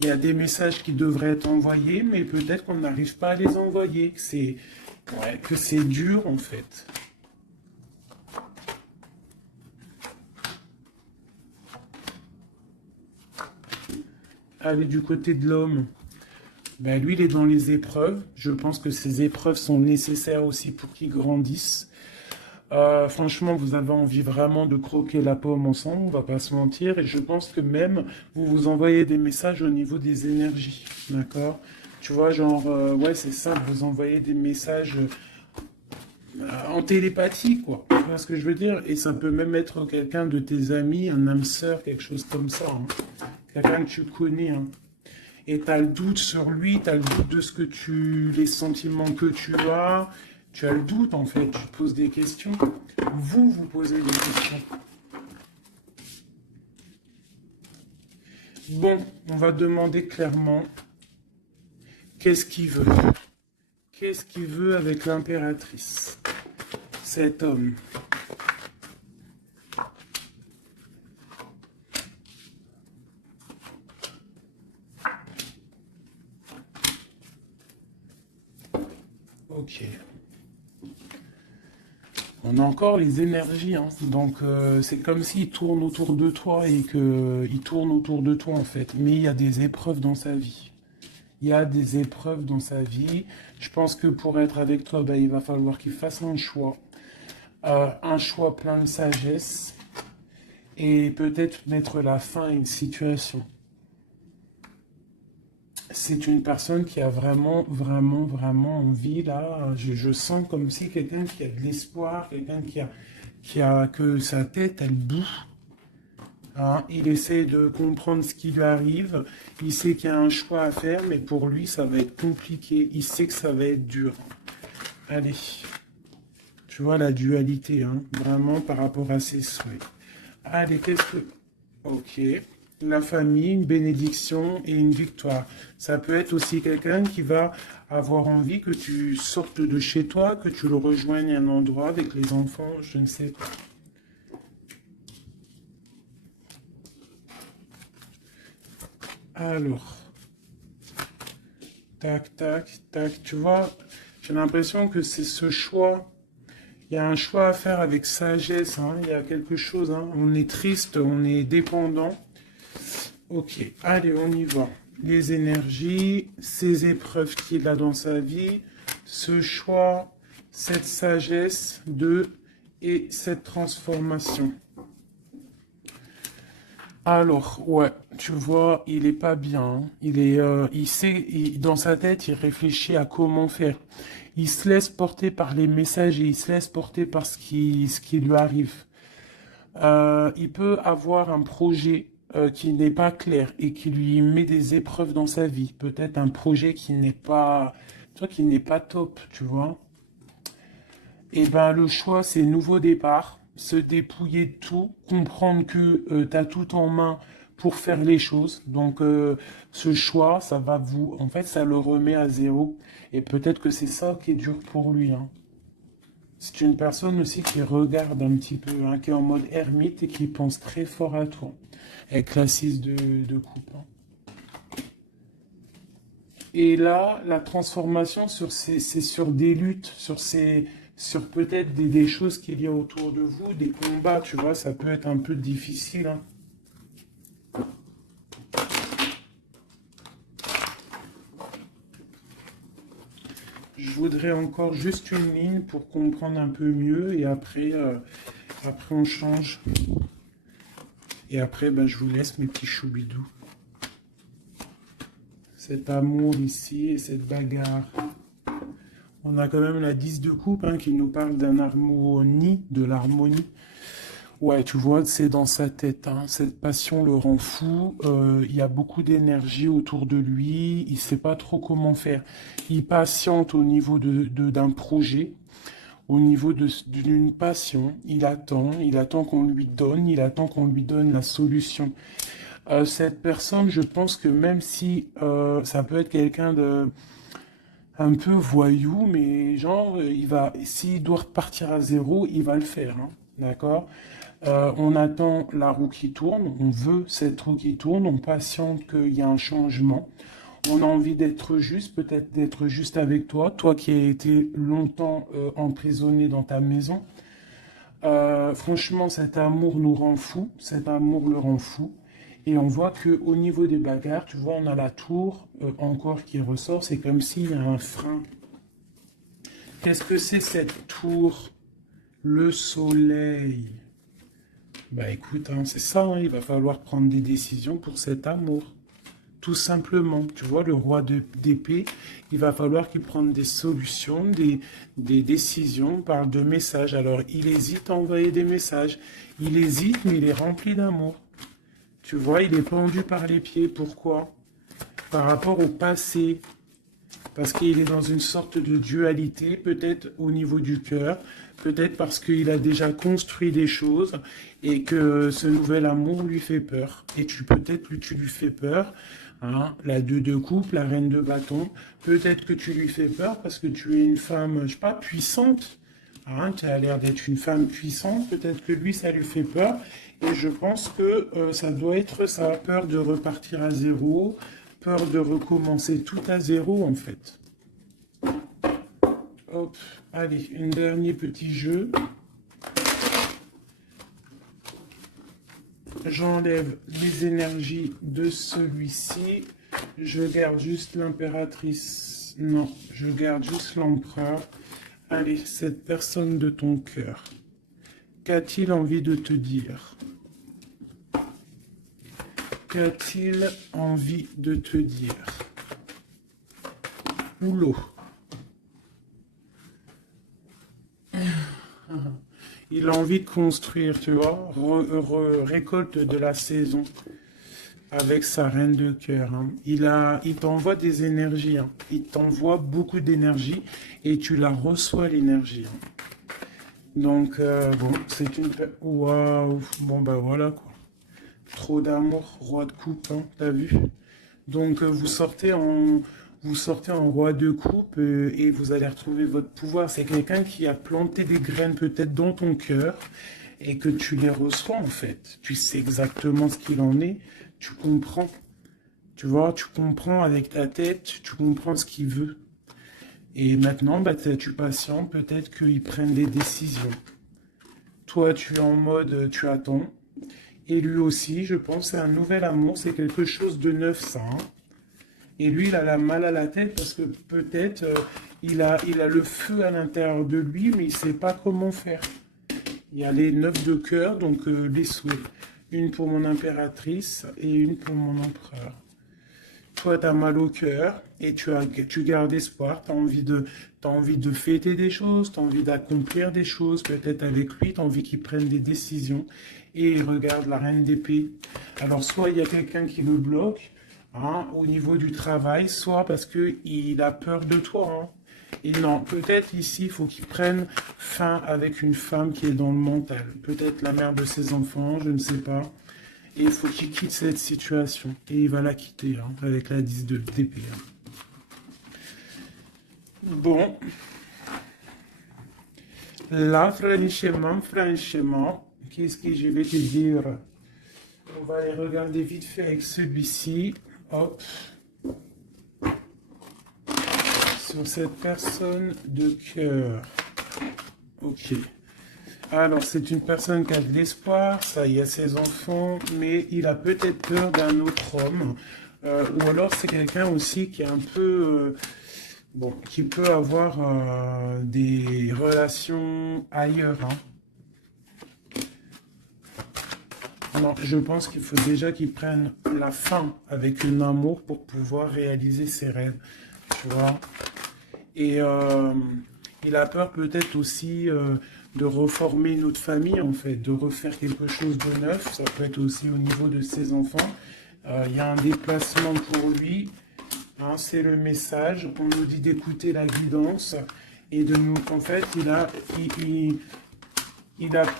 Il y a des messages qui devraient être envoyés, mais peut-être qu'on n'arrive pas à les envoyer, que c'est dur en fait. Allez, du côté de l'homme, lui, il est dans les épreuves. Je pense que ces épreuves sont nécessaires aussi pour qu'il grandisse. Franchement, vous avez envie vraiment de croquer la pomme ensemble, on va pas se mentir, et je pense que même vous vous envoyez des messages au niveau des énergies, d'accord? Tu vois, genre, ouais, c'est ça, vous envoyez des messages en télépathie, quoi. Tu vois ce que je veux dire? Et ça peut même être quelqu'un de tes amis, un âme sœur, quelque chose comme ça, hein. Quelqu'un que tu connais, hein. Et tu as le doute sur lui, tu as le doute de les sentiments que tu as. Tu as le doute, en fait. Tu te poses des questions. Vous posez des questions. Bon, on va demander clairement qu'est-ce qu'il veut. Qu'est-ce qu'il veut avec l'impératrice? Cet homme. Ok. On a encore les énergies, hein. Donc c'est comme s'il tourne autour de toi et qu'il tourne autour de toi en fait. Mais il y a des épreuves dans sa vie. Il y a des épreuves dans sa vie. Je pense que pour être avec toi, ben, il va falloir qu'il fasse un choix plein de sagesse et peut-être mettre la fin à une situation. C'est une personne qui a vraiment, vraiment, vraiment envie, là. Je sens comme si quelqu'un qui a de l'espoir, quelqu'un que sa tête, elle bouffe. Hein. Il essaie de comprendre ce qui lui arrive. Il sait qu'il y a un choix à faire, mais pour lui, ça va être compliqué. Il sait que ça va être dur. Allez. Tu vois la dualité, hein, vraiment par rapport à ses souhaits. Allez, qu'est-ce que... Ok. La famille, une bénédiction et une victoire. Ça peut être aussi quelqu'un qui va avoir envie que tu sortes de chez toi, que tu le rejoignes à un endroit avec les enfants, je ne sais pas. Alors, tac, tac, tac, tu vois, j'ai l'impression que c'est ce choix. Il y a un choix à faire avec sagesse, hein. Il y a quelque chose, hein. On est triste, on est dépendant. Ok, allez, on y va. Les énergies, ces épreuves qu'il a dans sa vie, ce choix, cette sagesse et cette transformation. Alors, ouais, tu vois, il est pas bien, hein. Il sait, dans sa tête, il réfléchit à comment faire. Il se laisse porter par les messages et il se laisse porter par ce qui lui arrive. Il peut avoir un projet qui n'est pas clair et qui lui met des épreuves dans sa vie. Peut-être un projet qui n'est pas, qui n'est pas top, tu vois. Et ben le choix, c'est nouveau départ, se dépouiller de tout, comprendre que tu as tout en main pour faire les choses. Donc ce choix, ça va en fait, ça le remet à zéro. Et peut-être que c'est ça qui est dur pour lui, hein. C'est une personne aussi qui regarde un petit peu, hein, qui est en mode ermite et qui pense très fort à toi. Avec la 6 de coupe, hein. Et là, la transformation c'est sur des luttes, sur peut-être des choses qu'il y a autour de vous, des combats, tu vois, ça peut être un peu difficile, hein. Je voudrais encore juste une ligne pour comprendre un peu mieux et après on change. Et après, ben, je vous laisse mes petits choubidous. Cet amour ici et cette bagarre. On a quand même la 10 de coupe, hein, qui nous parle d'un harmonie, de l'harmonie. Ouais, tu vois, c'est dans sa tête, hein. Cette passion le rend fou. Il y a beaucoup d'énergie autour de lui. Il sait pas trop comment faire. Il patiente au niveau d'un projet, au niveau d'une passion. Il attend qu'on lui donne, la solution. Cette personne, je pense que même si ça peut être quelqu'un de un peu voyou, mais genre, s'il doit repartir à zéro, il va le faire, hein. D'accord? On attend la roue qui tourne, on veut cette roue qui tourne, on patiente qu'il y a un changement. On a envie d'être juste, peut-être d'être juste avec toi, toi qui as été longtemps emprisonné dans ta maison. Franchement, cet amour nous rend fou, cet amour le rend fou. Et on voit que au niveau des bagarres, tu vois, on a la tour encore qui ressort. C'est comme s'il y a un frein. Qu'est-ce que c'est cette tour? Le soleil. Bah écoute, hein, c'est ça, hein, il va falloir prendre des décisions pour cet amour. Tout simplement, tu vois, le roi d'épée, il va falloir qu'il prenne des solutions, des décisions par de messages. Alors, il hésite à envoyer des messages. Il hésite, mais il est rempli d'amour. Tu vois, il est pendu par les pieds. Pourquoi? Par rapport au passé. Parce qu'il est dans une sorte de dualité, peut-être au niveau du cœur, peut-être parce qu'il a déjà construit des choses et que ce nouvel amour lui fait peur. Et peut-être que tu lui fais peur, hein, la 2 de coupe, la reine de bâton, peut-être que tu lui fais peur parce que tu es une femme, je sais pas, puissante, hein, tu as l'air d'être une femme puissante, peut-être que lui, ça lui fait peur. Et je pense que ça doit être ça, peur de repartir à zéro, peur de recommencer tout à zéro, en fait. hop, allez, un dernier petit jeu. J'enlève les énergies de celui-ci. Je garde juste l'impératrice. Non, je garde juste l'empereur. Allez, cette personne de ton cœur. Qu'a-t-il envie de te dire? Qu'a-t-il envie de te dire? Oulot. Il a envie de construire, tu vois, récolte de la saison avec sa reine de cœur. Hein. Il t'envoie des énergies, hein. Il t'envoie beaucoup d'énergie et tu la reçois l'énergie. Hein. Donc, bon, c'est une... Waouh, bon, bah voilà, quoi. Trop d'amour, roi de coupe, hein, t'as vu? Donc, vous sortez en roi de coupe et vous allez retrouver votre pouvoir. C'est quelqu'un qui a planté des graines peut-être dans ton cœur et que tu les reçois, en fait. Tu sais exactement ce qu'il en est, tu comprends. Tu vois, tu comprends avec ta tête, tu comprends ce qu'il veut. Et maintenant, bah, tu patientes, peut-être qu'ils prennent des décisions. Toi, tu es en mode, tu attends. Et lui aussi, je pense, c'est un nouvel amour, c'est quelque chose de neuf, ça. Hein. Et lui, il a la mal à la tête parce que peut-être il a le feu à l'intérieur de lui, mais il ne sait pas comment faire. Il y a les 9 de cœur, donc les souhaits. Une pour mon impératrice et une pour mon empereur. Toi, tu as mal au cœur et tu gardes espoir. Tu as envie de fêter des choses, tu as envie d'accomplir des choses. Peut-être avec lui, tu as envie qu'il prenne des décisions. Et regarde la reine d'épée. Alors, soit il y a quelqu'un qui le bloque hein, au niveau du travail, soit parce qu'il a peur de toi. Hein. Et non, peut-être ici, il faut qu'il prenne fin avec une femme qui est dans le mental. Peut-être la mère de ses enfants, je ne sais pas. Et il faut qu'il quitte cette situation. Et il va la quitter hein, avec la 10 d'épée. Hein. Bon. Là, franchement, qu'est-ce que je vais te dire? On va aller regarder vite fait avec celui-ci. Hop. Sur cette personne de cœur. Ok. Alors, c'est une personne qui a de l'espoir, ça y a ses enfants, mais il a peut-être peur d'un autre homme. Ou alors, c'est quelqu'un aussi qui est un peu... bon, qui peut avoir des relations ailleurs. Hein. Non, je pense qu'il faut déjà qu'il prenne la fin avec un amour pour pouvoir réaliser ses rêves. Tu vois? Et il a peur peut-être aussi de reformer notre famille, en fait, de refaire quelque chose de neuf. Ça peut être aussi au niveau de ses enfants. Il y a un déplacement pour lui. Hein, c'est le message. On nous dit d'écouter la guidance et de nous... En fait, il a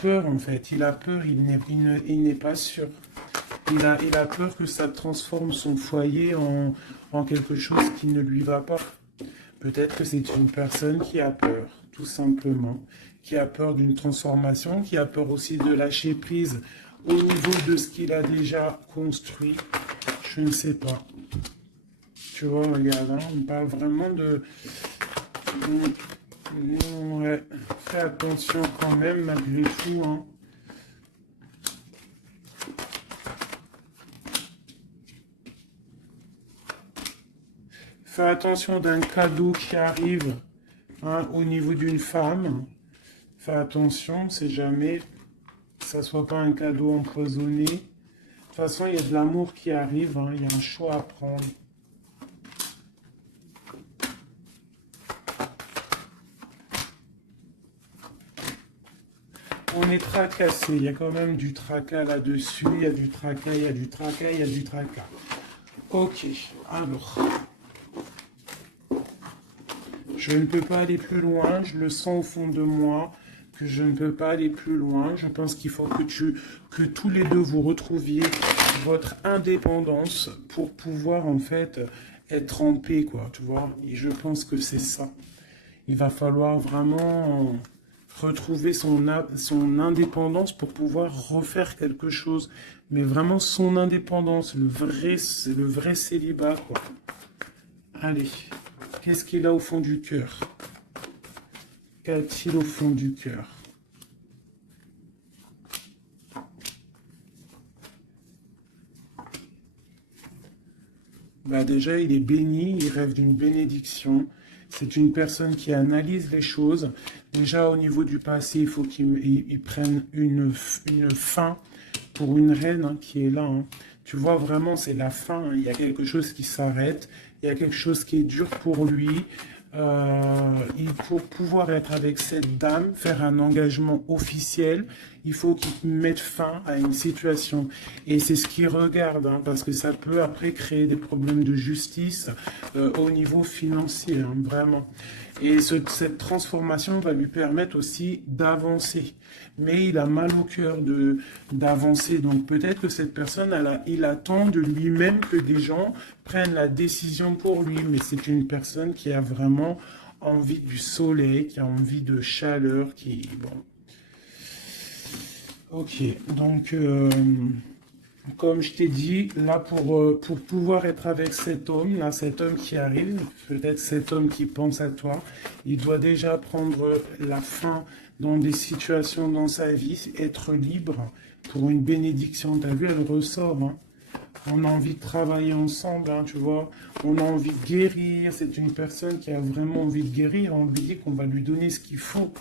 peur, en fait. Il a peur, il n'est pas sûr. Il a peur que ça transforme son foyer en quelque chose qui ne lui va pas. Peut-être que c'est une personne qui a peur, tout simplement. Qui a peur d'une transformation, qui a peur aussi de lâcher prise au niveau de ce qu'il a déjà construit. Je ne sais pas. Tu vois, regarde, hein, on parle vraiment de... Ouais, fais attention quand même, malgré tout. Hein. Fais attention d'un cadeau qui arrive hein, au niveau d'une femme. Fais attention, c'est jamais que ça soit pas un cadeau empoisonné. De toute façon, il y a de l'amour qui arrive, hein, il y a un choix à prendre. On est tracassé, il y a quand même du tracas là-dessus, il y a du tracas, il y a du tracas, il y a du tracas. Ok, alors... Je ne peux pas aller plus loin, je le sens au fond de moi, que je ne peux pas aller plus loin. Je pense qu'il faut que tous les deux vous retrouviez votre indépendance pour pouvoir en fait être en paix, quoi, tu vois. Et je pense que c'est ça. Il va falloir vraiment retrouver son indépendance pour pouvoir refaire quelque chose. Mais vraiment son indépendance, le vrai célibat, quoi. Allez. Qu'est-ce qu'il a au fond du cœur? Qu'a-t-il au fond du cœur? Bah déjà, il est béni, il rêve d'une bénédiction. C'est une personne qui analyse les choses. Déjà, au niveau du passé, il faut qu'il prenne une fin pour une reine hein, qui est là. Hein. Tu vois, vraiment, c'est la fin. Hein. Il y a quelque chose qui s'arrête. Il y a quelque chose qui est dur pour lui. Pour pouvoir être avec cette dame, faire un engagement officiel, il faut qu'il mette fin à une situation. Et c'est ce qu'il regarde, hein, parce que ça peut après créer des problèmes de justice au niveau financier, hein, vraiment. Et cette transformation va lui permettre aussi d'avancer. Mais il a mal au cœur d'avancer. Donc peut-être que cette personne, il attend de lui-même que des gens prennent la décision pour lui. Mais c'est une personne qui a vraiment envie du soleil, qui a envie de chaleur, qui... Bon. Ok, donc... comme je t'ai dit, là pour pouvoir être avec cet homme, là, cet homme qui arrive, peut-être cet homme qui pense à toi, il doit déjà prendre la fin dans des situations dans sa vie, être libre pour une bénédiction. T'as vu, elle ressort. Hein. On a envie de travailler ensemble, hein, tu vois. On a envie de guérir. C'est une personne qui a vraiment envie de guérir. On lui dit qu'on va lui donner ce qu'il faut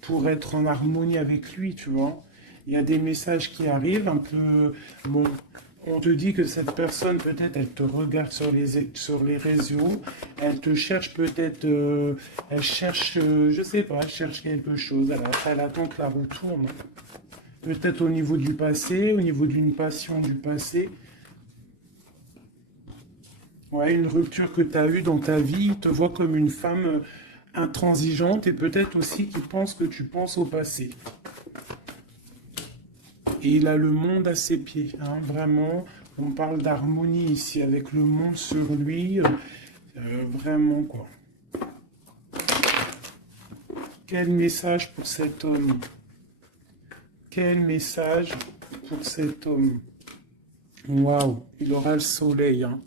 pour être en harmonie avec lui, tu vois. Il y a des messages qui arrivent un peu... Bon, on te dit que cette personne, peut-être, elle te regarde sur les réseaux, elle te cherche peut-être... elle cherche, je sais pas, elle cherche quelque chose. Elle attend que la roue tourne. Peut-être au niveau du passé, au niveau d'une passion du passé. Ouais, une rupture que tu as eue dans ta vie, il te voit comme une femme intransigeante et peut-être aussi qu'il pense que tu penses au passé. Et il a le monde à ses pieds, hein, vraiment. On parle d'harmonie ici, avec le monde sur lui. Vraiment, quoi. Quel message pour cet homme? Quel message pour cet homme? Waouh, il aura le soleil, hein.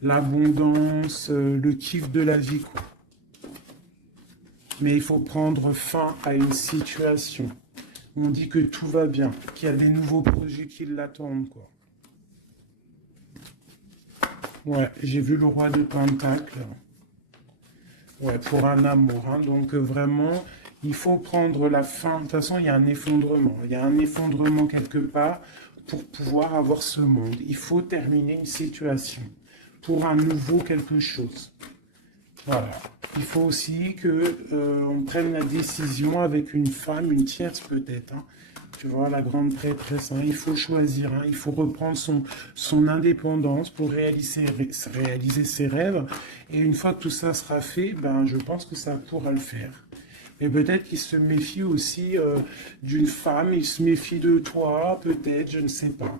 L'abondance, le kiff de la vie, quoi. Mais il faut prendre fin à une situation. On dit que tout va bien, qu'il y a des nouveaux projets qui l'attendent, quoi. Ouais, j'ai vu le roi de Pentacle. Ouais, pour un amour. Hein. Donc vraiment, il faut prendre la fin. De toute façon, il y a un effondrement. Il y a un effondrement quelque part pour pouvoir avoir ce monde. Il faut terminer une situation pour un nouveau quelque chose. Voilà. Il faut aussi que on prenne la décision avec une femme, une tierce peut-être. Hein. Tu vois, la grande prêtresse. Hein. Il faut choisir. Hein. Il faut reprendre son indépendance pour réaliser ses rêves. Et une fois que tout ça sera fait, ben, je pense que ça pourra le faire. Mais peut-être qu'il se méfie aussi d'une femme. Il se méfie de toi, peut-être, je ne sais pas.